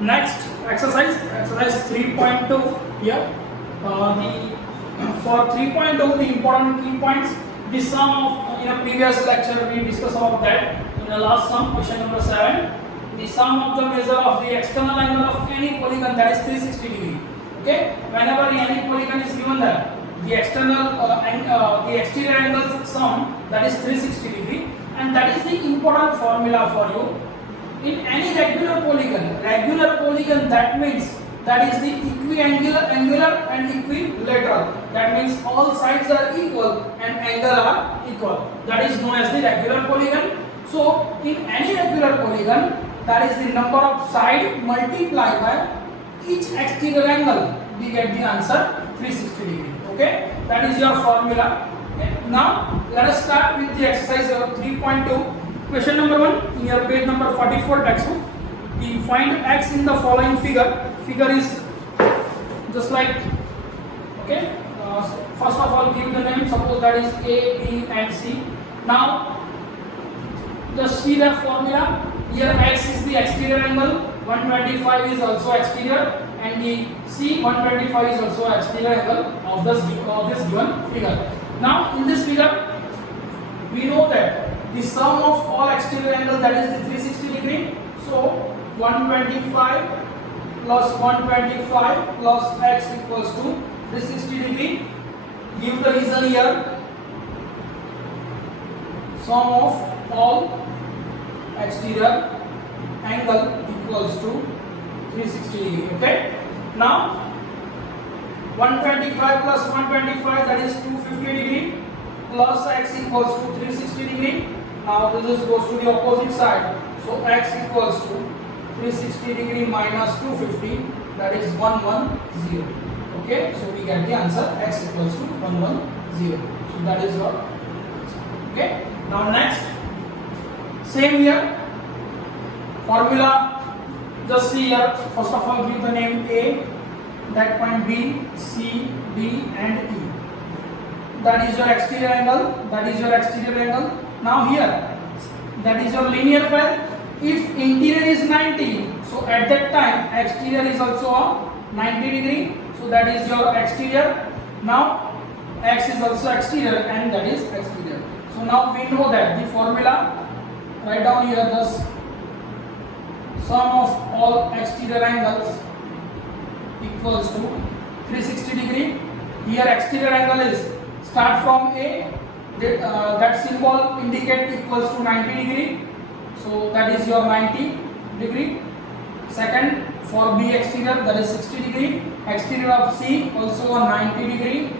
Next exercise 3.2 here. For 3.2 the important key points. The sum of in a previous lecture we discussed about that. In the last sum, question number 7, the sum of the measure of the external angle of any polygon, that is 360 degree. Okay, whenever any polygon is given that the the exterior angle sum, that is 360 degree, and that is the important formula for you. In any regular polygon, that means that is the angular and equilateral. That means all sides are equal and angle are equal. That is known as the regular polygon. So in any regular polygon, that is the number of side multiplied by each exterior angle. We get the answer 360 degree. Okay, that is your formula. Okay. Now let us start with the exercise of 3.2. Question number 1 in your page number 44 textbook. We find x in the following figure. Figure is just like, okay. First of all, give the name. Suppose that is A, B, and C. Now, just see the formula. Here x is the exterior angle. 125 is also exterior, and the C 125 is also exterior angle of this given figure. Now, in this figure, we know that the sum of all exterior angle, that is the 360 degree. So 125 plus 125 plus x equals to 360 degree. Give the reason here. Sum of all exterior angle equals to 360 degree. Okay. Now 125 plus 125, that is 250 degree, plus x equals to 360 degree. Now this goes to the opposite side. So x equals to 360 degree minus 250, that is 110. Okay, so we get the answer x equals to 110. So that is your answer. Okay. Now next, same here. Formula, just see here. First of all, give the name A, that point B, C, D, and E. That is your exterior angle. That is your exterior angle. Now here, that is your linear pair. If interior is 90, so at that time exterior is also 90 degree. So that is your exterior. Now x is also exterior, and that is exterior. So now we know that the formula. Write down here the sum of all exterior angles equals to 360 degree. Here exterior angle is start from A. That symbol indicate equals to 90 degree. So that is your 90 degree. Second, for B exterior, that is 60 degree. Exterior of C also a 90 degree.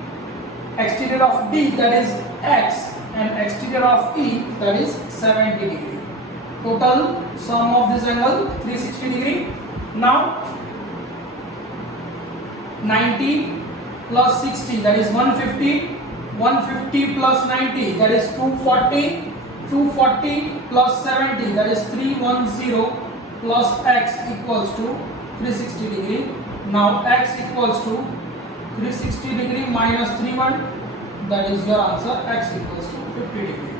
Exterior of D, that is X, and exterior of E, that is 70 degree. Total sum of this angle 360 degree. Now 90 plus 60, that is 150. 150 plus 90, that is 240. 240 plus 70, that is 310, plus x equals to 360 degree. Now x equals to 360 degree minus 31, that is your answer, x equals to 50 degree.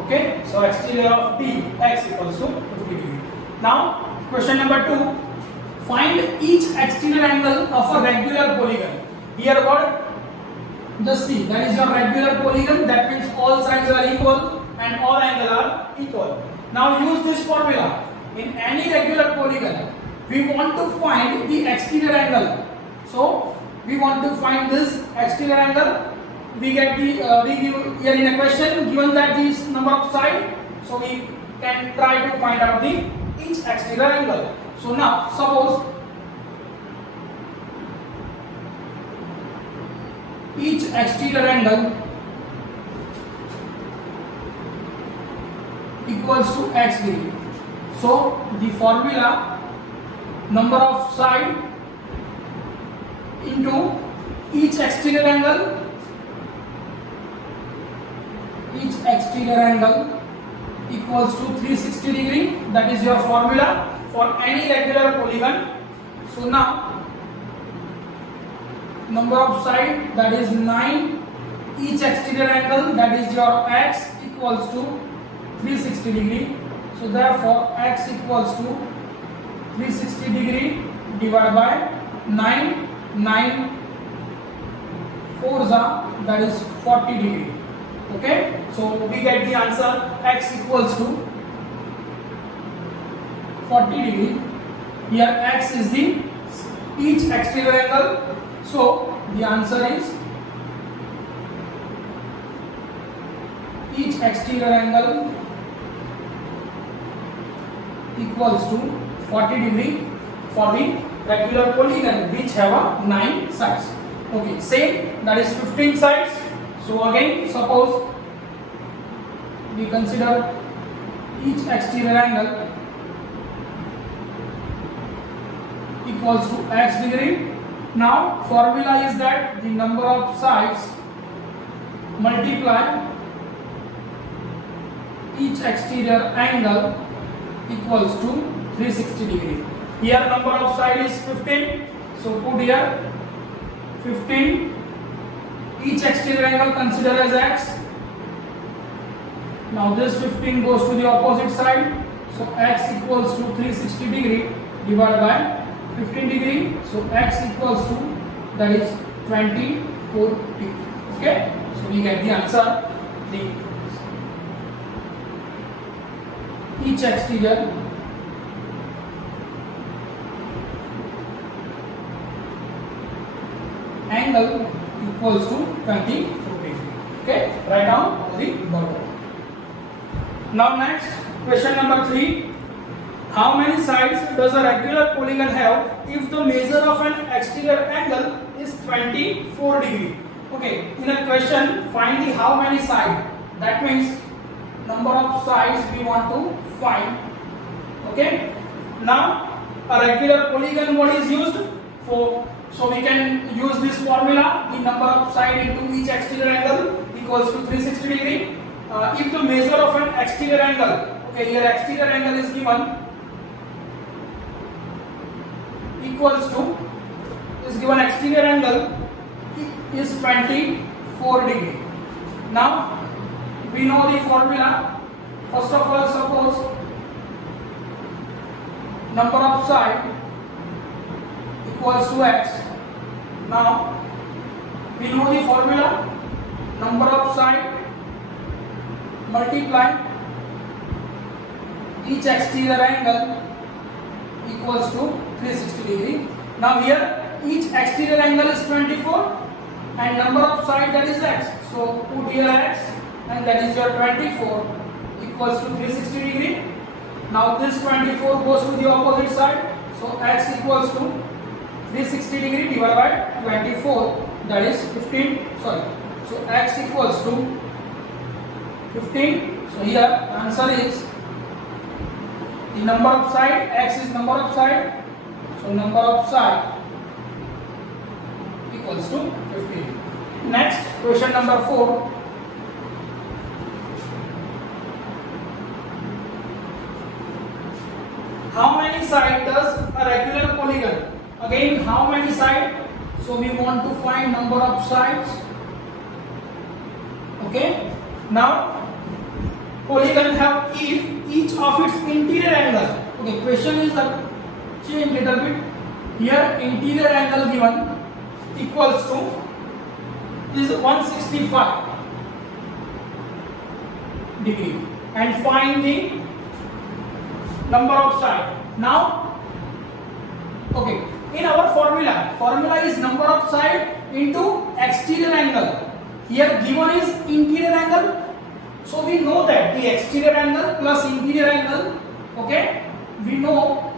Okay, so exterior of D, x equals to 50 degree. Now question number 2, find each exterior angle of a regular polygon. Here what? Just see, that is your regular polygon. That means all sides are equal and all angles are equal. Now use this formula. In any regular polygon, we want to find the exterior angle. So we want to find this exterior angle. We get the we give here in a question given that this number of side. So we can try to find out the each exterior angle. So now suppose each exterior angle equals to x degree. So the formula, number of side into each exterior angle equals to 360 degree. That is your formula for any regular polygon. So now number of side, that is 9. Each exterior angle, that is your x, equals to 360 degree. So therefore x equals to 360 degree divided by 9, 9 4s are, that is 40 degree. Okay, so we get the answer x equals to 40 degree. Here x is the each exterior angle, so the answer is each exterior angle equals to 40 degree for the regular polygon which have a 9 sides. Okay, same, that is 15 sides. So again, suppose we consider each exterior angle equals to x degree. Now formula is that the number of sides multiply each exterior angle equals to 360 degree. Here number of side is 15, so put here 15. Each exterior angle consider as x. Now this 15 goes to the opposite side, so x equals to 360 degree divided by 15 degree, so x equals to, that is 24 degree. Okay, so we get the answer 3. Each exterior angle equals to 24 degree. Okay, write down all the above. Now next, question number 3. How many sides does a regular polygon have if the measure of an exterior angle is 24 degree? Okay, in a question, find the how many sides. That means number of sides we want to find. Okay, now a regular polygon what is used for, so we can use this formula, the number of side into each exterior angle equals to 360 degree. If the measure of an exterior angle, okay, here exterior angle is given equals to, is given exterior angle is 24 degree. Now we know the formula. First of all, suppose number of side equals to x. Now we know the formula, number of side multiply each exterior angle equals to 360 degree. Now here each exterior angle is 24 and number of side, that is x. So put here x and that is your 24 equals to 360 degree. Now this 24 goes to the opposite side, so x equals to 360 degree divided by 24, that is 15. Sorry, so x equals to 15. So here answer is the number of side, x is number of side, so number of side equals to 15. Next, question number 4. How many sides does a regular polygon? Again, how many sides? So we want to find number of sides. Okay. Now polygon have if each of its interior angle. Okay. Question is that change little bit. Here interior angle given equals to is 165 degree and find the number of side. Now, okay, in our formula is number of side into exterior angle. Here given is interior angle, so we know that the exterior angle plus interior angle. Okay, we know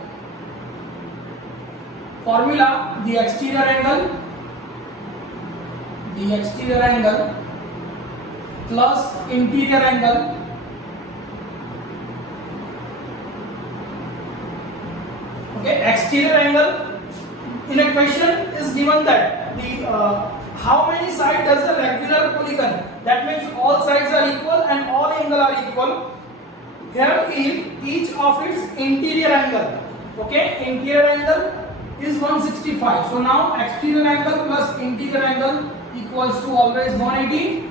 formula, the exterior angle plus interior angle exterior angle. In a question is given that the how many sides does the regular polygon, that means all sides are equal and all angles are equal. Here if each of its interior angle, okay, interior angle is 165. So now exterior angle plus interior angle equals to always 180,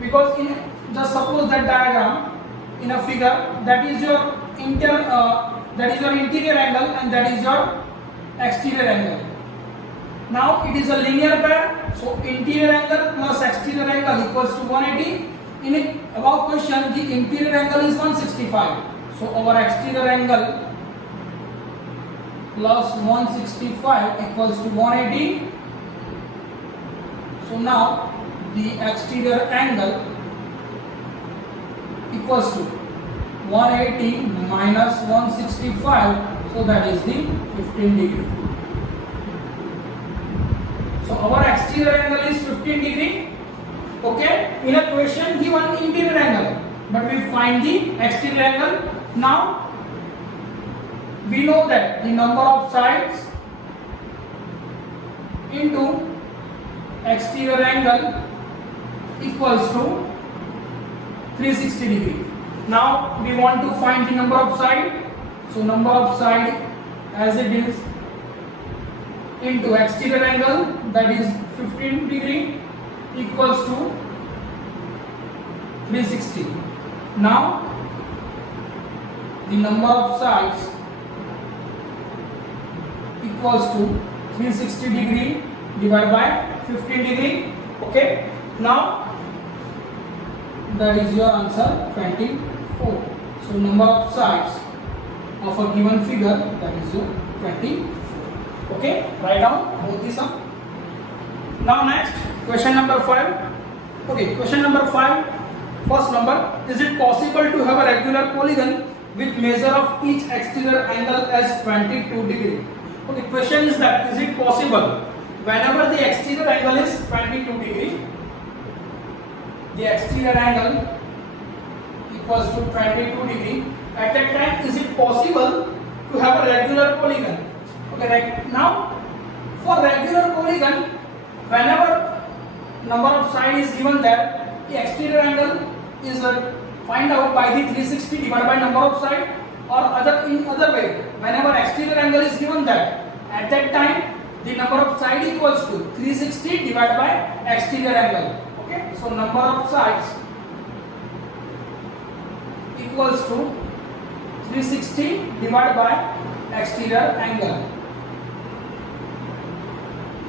because in just suppose that diagram in a figure, that is your that is your interior angle and that is your exterior angle. Now it is a linear pair, so interior angle plus exterior angle equals to 180. In above question, the interior angle is 165. So our exterior angle plus 165 equals to 180. So now the exterior angle equals to 180 minus 165, so that is the 15 degree. So our exterior angle is 15 degree. Okay, in a question given interior angle, but we find the exterior angle. Now we know that the number of sides into exterior angle equals to 360 degree. Now we want to find the number of side, so number of side as it is into exterior angle, that is 15 degree, equals to 360. Now the number of sides equals to 360 degree divided by 15 degree. Okay, now that is your answer 24. So number of sides of a given figure, that is your 24. Okay, write down both the sum. Now next, question number 5. Okay, question number 5, first number, is it possible to have a regular polygon with measure of each exterior angle as 22 degree? Okay, question is that, is it possible whenever the exterior angle is 22 degree, the exterior angle equals to 22 degree, at that time is it possible to have a regular polygon? Okay, right now for regular polygon, whenever number of side is given there, the exterior angle is find out by the 360 divided by number of side, or in other way, whenever exterior angle is given there, at that time the number of side equals to 360 divided by exterior angle. Okay, so number of sides equals to 360 divided by exterior angle.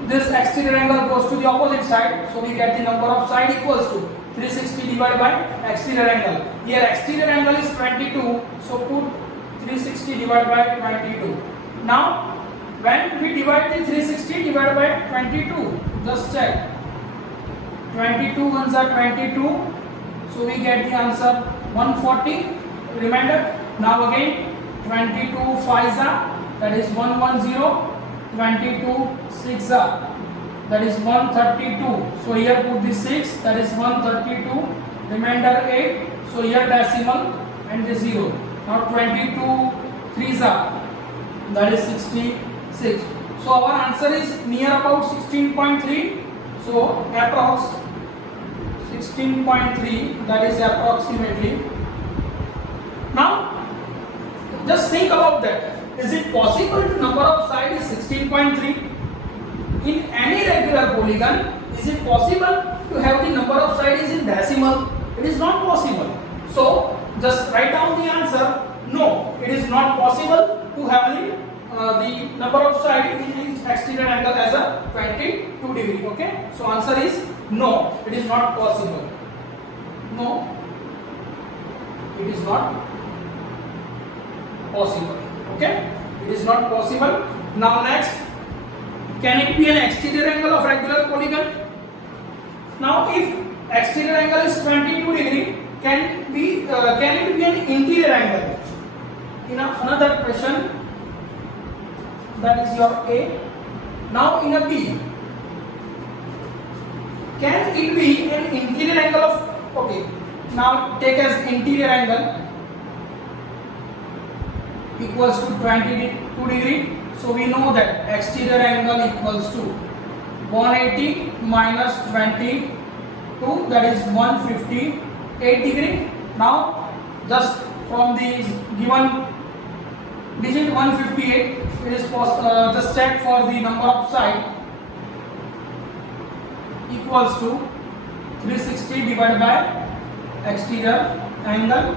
This exterior angle goes to the opposite side, so we get the number of side equals to 360 divided by exterior angle. Here exterior angle is 22, so put 360 divided by 22. Now when we divide the 360 divided by 22, just check, 22 ones are 22, so we get the answer 140 remainder. Now again 22 5s are, that is 110, 22 6 are, that is 132. So here put the 6, that is 132, remainder 8, so here decimal and the 0. Now 22 3s are, that is 66. So our answer is near about 16.3. So approx 16.3, that is approximately. Now just think about that. Is it possible the number of side is 16.3? In any regular polygon, is it possible to have the number of side is in decimal? It is not possible. So just write down the answer. No, it is not possible to have the number of side in each exterior angle as a 22 degree. Okay, so answer is no, it is not possible. No, it is not possible. Okay, it is not possible. Now next, can it be an exterior angle of regular polygon? Now if exterior angle is 22 degree, can it be an interior angle? In another question, that is your A. Now in a B, can it be an interior angle of, okay, now take as interior angle equals to 22 degree. So we know that exterior angle equals to 180 minus 22, that is 158 degree. Now just from the given digit 158, it is just check for the number of side equals to 360 divided by exterior angle.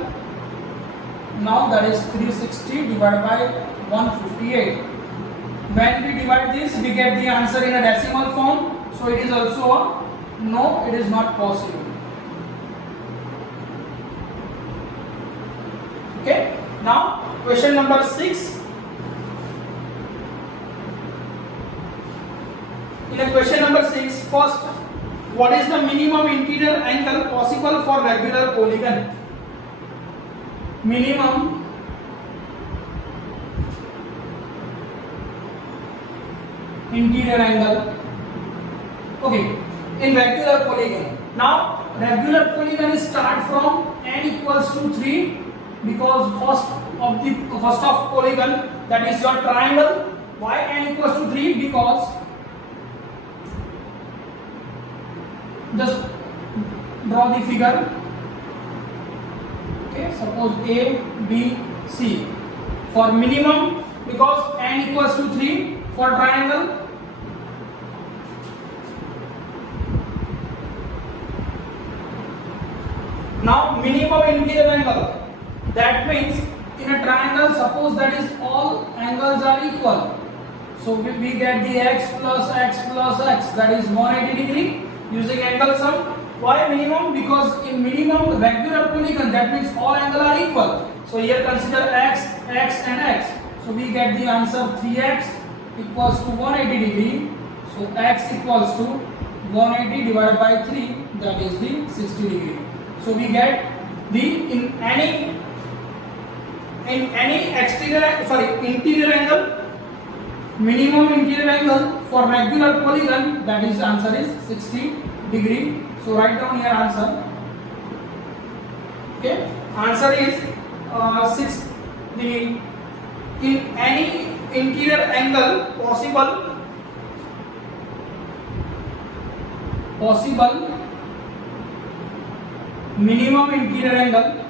Now that is 360 divided by 158. When we divide this, we get the answer in a decimal form. So it is also a no, it is not possible. Okay. Now question number 6. In a question number 6, first, what is the minimum interior angle possible for regular polygon? Minimum interior angle. Okay, in regular polygon. Now, regular polygon start from n equals to 3 because first of polygon, that is your triangle. Why n equals to 3? Because just draw the figure. Okay, suppose A, B, C. For minimum, because n equals to 3 for triangle. Now minimum interior angle. That means in a triangle, suppose that is all angles are equal. So we get the x plus x plus x, that is 180 degree using angle sum. Why minimum? Because in minimum regular polygon, that means all angles are equal. So here consider x, x and x. So we get the answer 3x equals to 180 degree. So x equals to 180 divided by 3, that is the 60 degree. So we get the interior angle, minimum interior angle for regular polygon, that is answer is 60 degree. So write down your answer. Okay, answer is 6 degree. In any interior angle possible minimum interior angle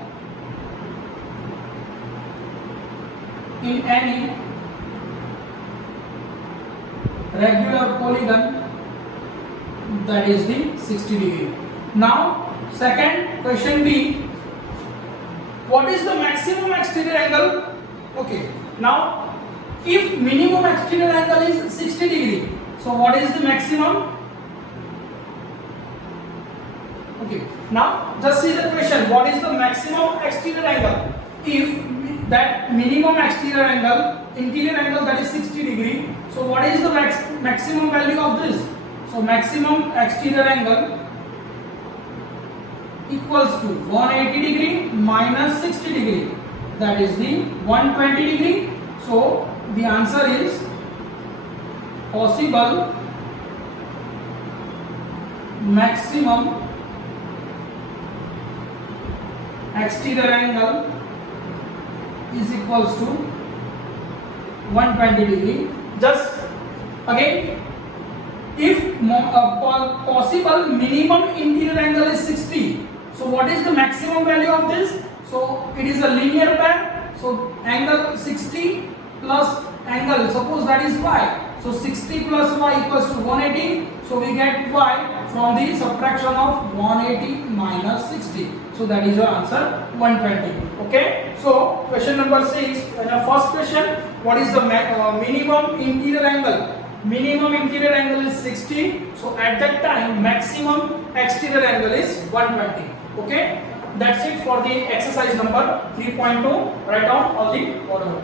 in any regular polygon, that is the 60 degree. Now second question B, what is the maximum exterior angle? Okay, now if minimum exterior angle is 60 degree, so what is the maximum? Okay, now just see the question, what is the maximum exterior angle? If that minimum exterior angle, interior angle, that is 60 degree, so what is the maximum value of this? So maximum exterior angle equals to 180 degree minus 60 degree, that is the 120 degree. So the answer is possible maximum exterior angle is equals to 120 degree. Just again, if possible minimum interior angle is 60, so what is the maximum value of this? So it is a linear pair. So angle 60 plus angle, suppose that is y. So 60 plus y equals to 180. So we get y from the subtraction of 180 minus 60. So that is your answer 120. Okay. So question number 6. In the first question, what is the minimum interior angle? Minimum interior angle is 60. So at that time, maximum exterior angle is 120. Okay. That's it for the exercise number 3.2. Write down all the order.